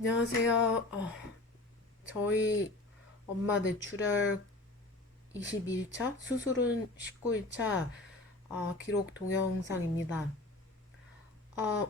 안녕하세요. 저희 엄마 뇌출혈 22일차, 수술은 19일차 기록 동영상입니다.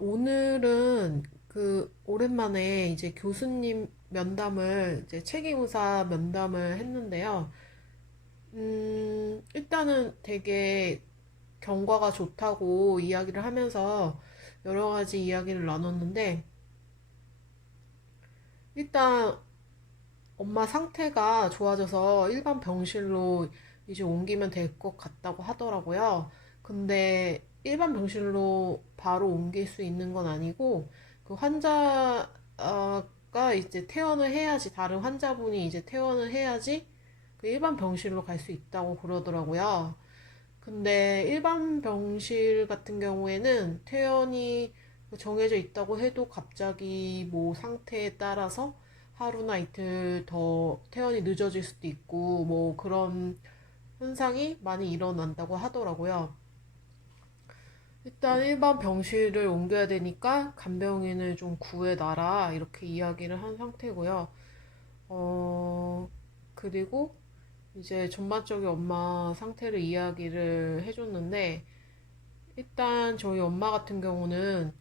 오늘은 오랜만에 이제 교수님 면담을, 이제 책임의사 면담을 했는데요. 일단은 되게 경과가 좋다고 이야기를 하면서 여러 가지 이야기를 나눴는데, 일단 엄마 상태가 좋아져서 일반 병실로 이제 옮기면 될 것 같다고 하더라고요. 근데 일반 병실로 바로 옮길 수 있는 건 아니고 그 환자가 이제 퇴원을 해야지, 다른 환자분이 이제 퇴원을 해야지 그 일반 병실로 갈 수 있다고 그러더라고요. 근데 일반 병실 같은 경우에는 퇴원이 정해져 있다고 해도 갑자기 뭐 상태에 따라서 하루나 이틀 더 퇴원이 늦어질 수도 있고 뭐 그런 현상이 많이 일어난다고 하더라고요. 일단 일반 병실을 옮겨야 되니까 간병인을 좀 구해놔라 이렇게 이야기를 한 상태고요. 어, 그리고 이제 전반적인 엄마 상태를 이야기를 해줬는데, 일단 저희 엄마 같은 경우는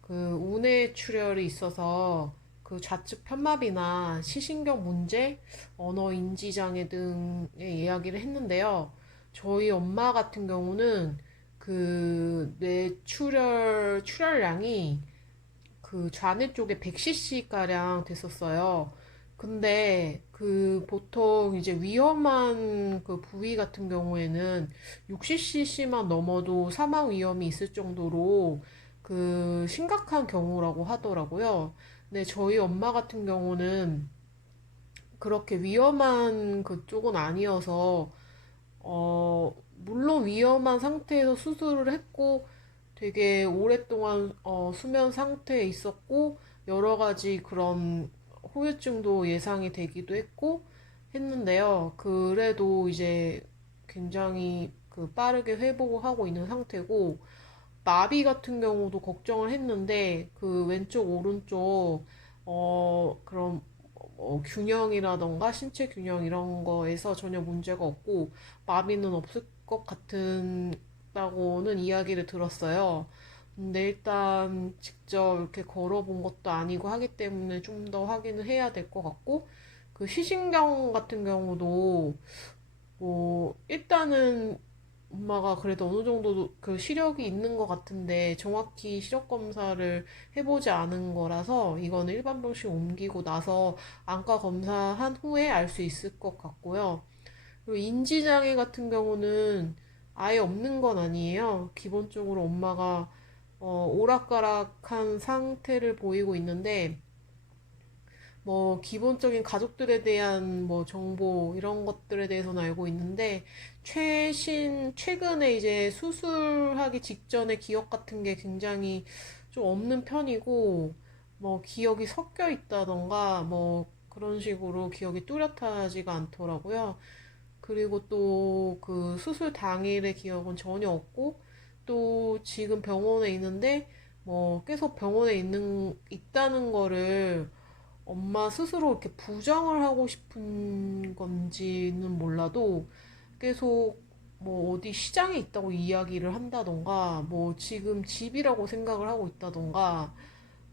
그 우뇌 출혈이 있어서 그 좌측 편마비나 시신경 문제, 언어 인지 장애 등의 이야기를 했는데요. 저희 엄마 같은 경우는 그 출혈량이 그 좌뇌 쪽에 100cc 가량 됐었어요. 근데 그 보통 이제 위험한 그 부위 같은 경우에는 60cc만 넘어도 사망 위험이 있을 정도로 그 심각한 경우라고 하더라고요. 근데 저희 엄마 같은 경우는 그렇게 위험한 그쪽은 아니어서 물론 위험한 상태에서 수술을 했고 되게 오랫동안 수면 상태에 있었고 여러 가지 그런 후유증도 예상이 되기도 했고 했는데요. 그래도 이제 굉장히 그 빠르게 회복을 하고 있는 상태고 마비 같은 경우도 걱정을 했는데 그 왼쪽 오른쪽 그런 균형이라던가 신체 균형 이런 거에서 전혀 문제가 없고 마비는 없을 것 같다고는 이야기를 들었어요. 근데 일단 직접 이렇게 걸어본 것도 아니고 하기 때문에 좀 더 확인을 해야 될 것 같고 그 시신경 같은 경우도 뭐 일단은 엄마가 그래도 어느 정도 그 시력이 있는 것 같은데 정확히 시력 검사를 해보지 않은 거라서 이거는 일반 병실 옮기고 나서 안과 검사한 후에 알 수 있을 것 같고요. 그리고 인지장애 같은 경우는 아예 없는 건 아니에요. 기본적으로 엄마가 오락가락한 상태를 보이고 있는데 뭐 기본적인 가족들에 대한 뭐 정보 이런 것들에 대해서는 알고 있는데 최근에 이제 수술하기 직전에 기억 같은 게 굉장히 좀 없는 편이고 뭐 기억이 섞여 있다던가 뭐 그런 식으로 기억이 뚜렷하지가 않더라고요. 그리고 또 그 수술 당일의 기억은 전혀 없고 또 지금 병원에 있는데 뭐 계속 있다는 거를 엄마 스스로 이렇게 부정을 하고 싶은 건지는 몰라도 계속 뭐 어디 시장에 있다고 이야기를 한다던가 뭐 지금 집이라고 생각을 하고 있다던가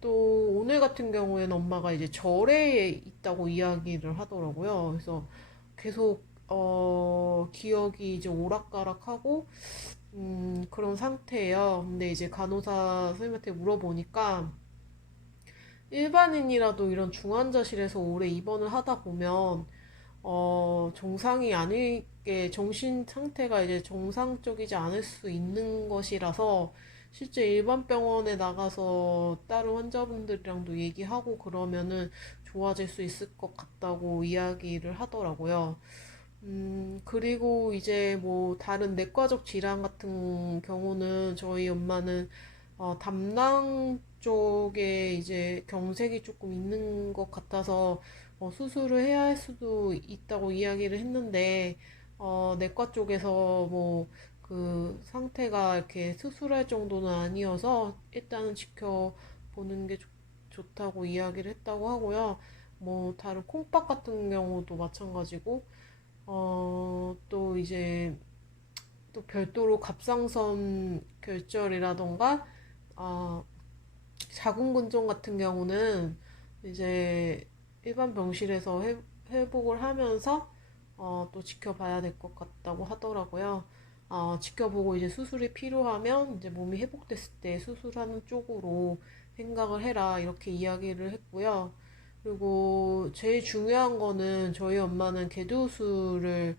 또 오늘 같은 경우에는 엄마가 이제 절에 있다고 이야기를 하더라고요. 그래서 계속 기억이 이제 오락가락하고 그런 상태예요. 근데 이제 간호사 선생님한테 물어보니까 일반인이라도 이런 중환자실에서 오래 입원을 하다 보면 정상이 아니게 정신 상태가 이제 정상적이지 않을 수 있는 것이라서 실제 일반 병원에 나가서 다른 환자분들이랑도 얘기하고 그러면은 좋아질 수 있을 것 같다고 이야기를 하더라고요. 그리고 이제 뭐 다른 내과적 질환 같은 경우는 저희 엄마는 담낭 쪽에 이제 경색이 조금 있는 것 같아서 수술을 해야 할 수도 있다고 이야기를 했는데 내과 쪽에서 뭐 그 상태가 이렇게 수술할 정도는 아니어서 일단은 지켜보는 게 좋다고 이야기를 했다고 하고요. 뭐 다른 콩팥 같은 경우도 마찬가지고 또 이제 또 별도로 갑상선 결절이라던가 어, 자궁근종 같은 경우는 이제 일반 병실에서 회복을 하면서 또 지켜봐야 될 것 같다고 하더라고요. 지켜보고 이제 수술이 필요하면 이제 몸이 회복됐을 때 수술하는 쪽으로 생각을 해라 이렇게 이야기를 했고요. 그리고 제일 중요한 거는 저희 엄마는 개도수를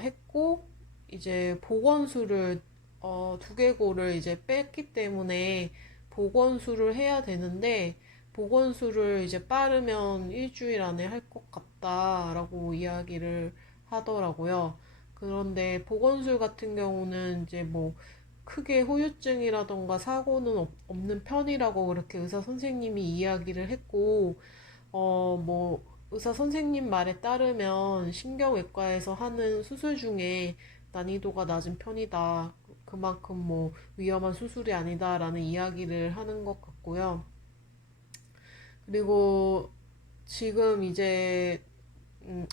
했고 이제 보건수를 두개골을 이제 뺐기 때문에 보건수를 해야 되는데 보건수를 이제 빠르면 일주일 안에 할 것 같다라고 이야기를 하더라고요. 그런데 보건술 같은 경우는 이제 뭐 크게 후유증이라던가 사고는 없는 편이라고 그렇게 의사 선생님이 이야기를 했고 뭐, 의사 선생님 말에 따르면 신경외과에서 하는 수술 중에 난이도가 낮은 편이다. 그만큼 뭐 위험한 수술이 아니다라는 이야기를 하는 것 같고요. 그리고 지금 이제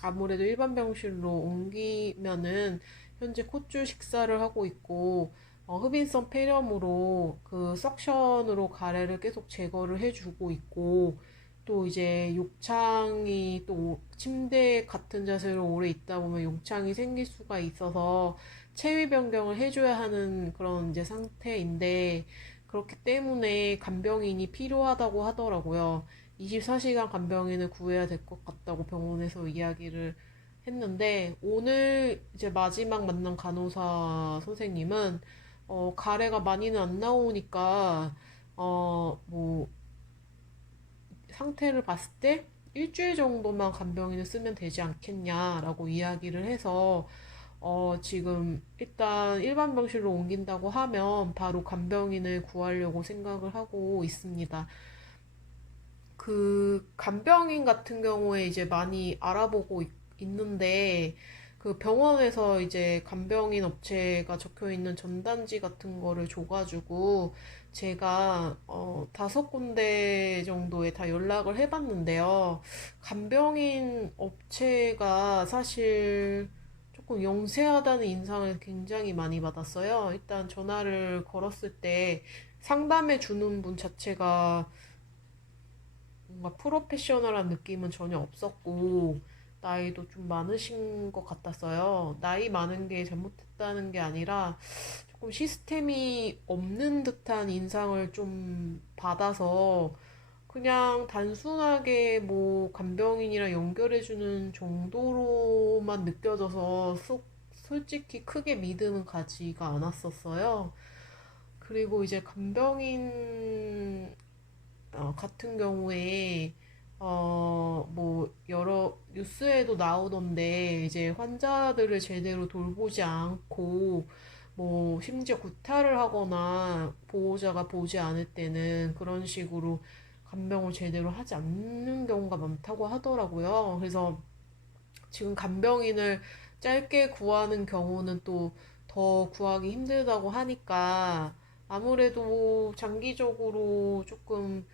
아무래도 일반 병실로 옮기면은 현재 콧줄 식사를 하고 있고 흡인성 폐렴으로 그 석션으로 가래를 계속 제거를 해주고 있고 또 이제 욕창이 또 침대 같은 자세로 오래 있다 보면 욕창이 생길 수가 있어서 체위 변경을 해줘야 하는 그런 이제 상태인데 그렇기 때문에 간병인이 필요하다고 하더라고요. 24시간 간병인을 구해야 될 것 같다고 병원에서 이야기를 했는데 오늘 이제 마지막 만난 간호사 선생님은 가래가 많이는 안 나오니까 뭐 상태를 봤을 때 일주일 정도만 간병인을 쓰면 되지 않겠냐라고 이야기를 해서 지금 일단 일반 병실로 옮긴다고 하면 바로 간병인을 구하려고 생각을 하고 있습니다. 그 간병인 같은 경우에 이제 많이 알아보고 있는데 그 병원에서 이제 간병인 업체가 적혀 있는 전단지 같은 거를 줘가지고 제가 5군데 정도에 다 연락을 해봤는데요. 간병인 업체가 사실 조금 영세하다는 인상을 굉장히 많이 받았어요. 일단 전화를 걸었을 때 상담해 주는 분 자체가 뭔가 프로페셔널한 느낌은 전혀 없었고, 나이도 좀 많으신 것 같았어요. 나이 많은 게 잘못했다는 게 아니라 조금 시스템이 없는 듯한 인상을 좀 받아서 그냥 단순하게 뭐 간병인이랑 연결해주는 정도로만 느껴져서 솔직히 크게 믿음은 가지가 않았었어요. 그리고 이제 간병인 같은 경우에 뭐 여러 뉴스에도 나오던데 이제 환자들을 제대로 돌보지 않고 뭐 심지어 구타를 하거나 보호자가 보지 않을 때는 그런 식으로 간병을 제대로 하지 않는 경우가 많다고 하더라고요. 그래서 지금 간병인을 짧게 구하는 경우는 또 더 구하기 힘들다고 하니까 아무래도 장기적으로 조금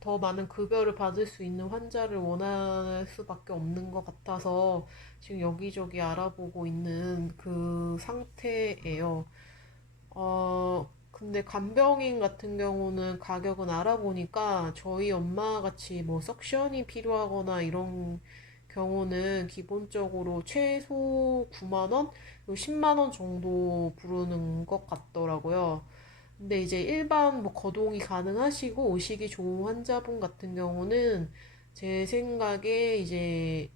더 많은 급여를 받을 수 있는 환자를 원할 수밖에 없는 것 같아서 지금 여기저기 알아보고 있는 그 상태예요. 근데 간병인 같은 경우는 가격은 알아보니까 저희 엄마 같이 뭐 석션이 필요하거나 이런 경우는 기본적으로 최소 9만 원, 10만 원 정도 부르는 것 같더라고요. 근데 이제 일반 뭐 거동이 가능하시고 오시기 좋은 환자분 같은 경우는 제 생각에 이제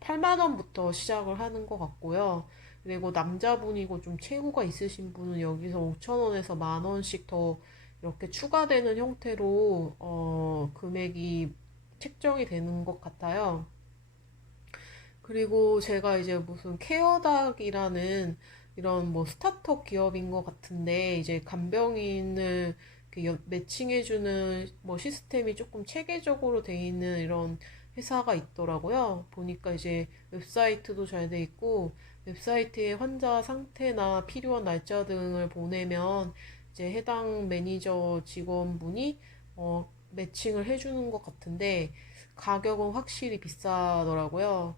8만 원부터 시작을 하는 것 같고요. 그리고 남자분이고 좀 체구가 있으신 분은 여기서 5천 원에서 만 원씩 더 이렇게 추가되는 형태로 금액이 책정이 되는 것 같아요. 그리고 제가 이제 무슨 케어닥이라는 이런 뭐 스타트업 기업인 것 같은데 이제 간병인을 이렇게 매칭해주는 뭐 시스템이 조금 체계적으로 돼 있는 이런 회사가 있더라고요. 보니까 이제 웹사이트도 잘 돼 있고 웹사이트에 환자 상태나 필요한 날짜 등을 보내면 이제 해당 매니저 직원분이 매칭을 해주는 것 같은데 가격은 확실히 비싸더라고요.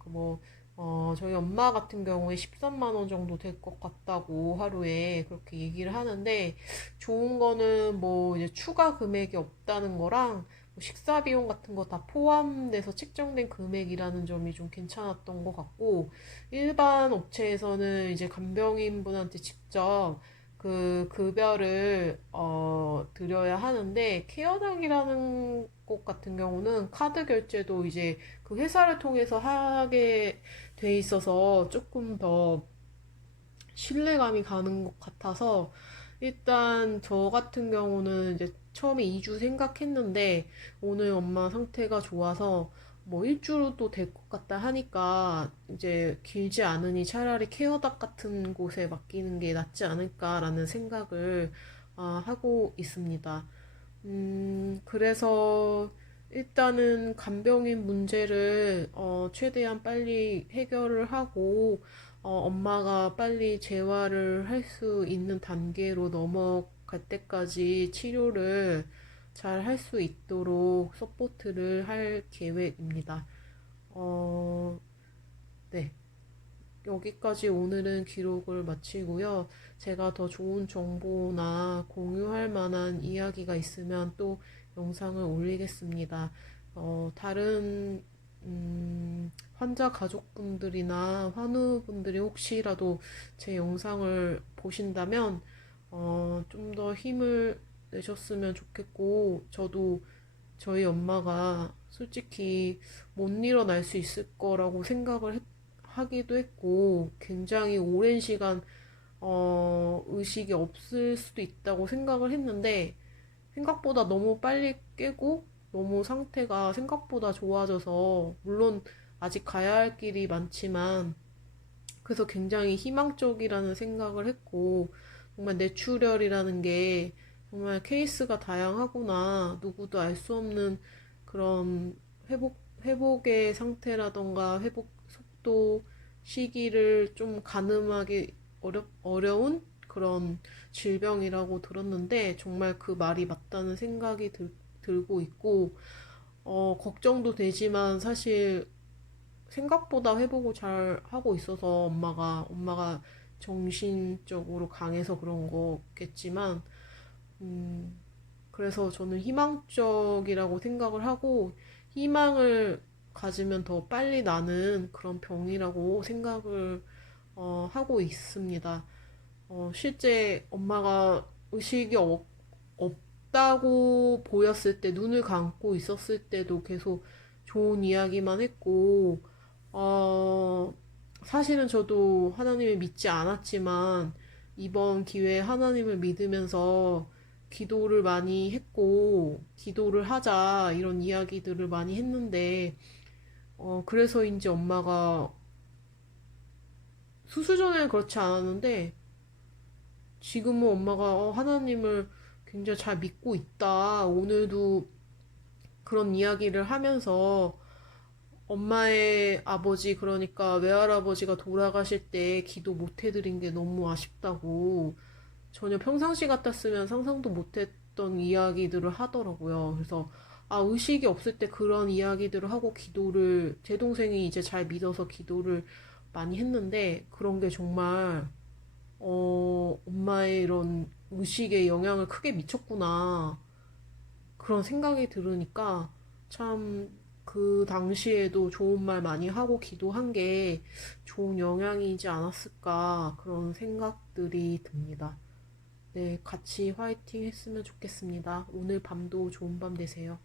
저희 엄마 같은 경우에 13만 원 정도 될 것 같다고 하루에 그렇게 얘기를 하는데 좋은 거는 뭐 이제 추가 금액이 없다는 거랑 뭐 식사 비용 같은 거 다 포함돼서 책정된 금액이라는 점이 좀 괜찮았던 것 같고 일반 업체에서는 이제 간병인 분한테 직접 그 급여를 드려야 하는데 케어당이라는 곳 같은 경우는 카드 결제도 이제 그 회사를 통해서 하게 돼 있어서 조금 더 신뢰감이 가는 것 같아서 일단 저 같은 경우는 이제 처음에 2주 생각했는데 오늘 엄마 상태가 좋아서 뭐 일주도 될 것 같다 하니까 이제 길지 않으니 차라리 케어닥 같은 곳에 맡기는 게 낫지 않을까라는 생각을 하고 있습니다. 그래서 일단은 간병인 문제를 최대한 빨리 해결을 하고 엄마가 빨리 재활을 할 수 있는 단계로 넘어갈 때까지 치료를 잘 할 수 있도록 서포트를 할 계획입니다. 어, 네. 여기까지 오늘은 기록을 마치고요. 제가 더 좋은 정보나 공유할 만한 이야기가 있으면 또 영상을 올리겠습니다. 다른 환자 가족분들이나 환우분들이 혹시라도 제 영상을 보신다면 좀 더 힘을 내셨으면 좋겠고 저도 저희 엄마가 솔직히 못 일어날 수 있을 거라고 하기도 했고 굉장히 오랜 시간 의식이 없을 수도 있다고 생각을 했는데 생각보다 너무 빨리 깨고 너무 상태가 생각보다 좋아져서 물론 아직 가야 할 길이 많지만 그래서 굉장히 희망적이라는 생각을 했고 정말 뇌출혈이라는 게 정말 케이스가 다양하구나 누구도 알 수 없는 그런 회복의 상태라던가 회복 속도 시기를 좀 가늠하기 어려운 그런 질병이라고 들었는데 정말 그 말이 맞다는 생각이 들고 있고 걱정도 되지만 사실 생각보다 회복을 잘 하고 있어서 엄마가 정신적으로 강해서 그런 거겠지만 음, 그래서 저는 희망적이라고 생각을 하고 희망을 가지면 더 빨리 나는 그런 병이라고 생각을 하고 있습니다. 실제 엄마가 의식이 없다고 보였을 때, 눈을 감고 있었을 때도 계속 좋은 이야기만 했고, 어, 사실은 저도 하나님을 믿지 않았지만, 이번 기회에 하나님을 믿으면서 기도를 많이 했고, 기도를 하자, 이런 이야기들을 많이 했는데, 그래서인지 엄마가 수술 전에는 그렇지 않았는데, 지금은 엄마가 하나님을 굉장히 잘 믿고 있다. 오늘도 그런 이야기를 하면서 엄마의 아버지, 그러니까 외할아버지가 돌아가실 때 기도 못 해드린 게 너무 아쉽다고 전혀 평상시 같았으면 상상도 못했던 이야기들을 하더라고요. 그래서 의식이 없을 때 그런 이야기들을 하고 제 동생이 이제 잘 믿어서 기도를 많이 했는데 그런 게 정말 엄마의 이런 의식에 영향을 크게 미쳤구나. 그런 생각이 들으니까 참 그 당시에도 좋은 말 많이 하고 기도한 게 좋은 영향이지 않았을까 그런 생각들이 듭니다. 네, 같이 화이팅 했으면 좋겠습니다. 오늘 밤도 좋은 밤 되세요.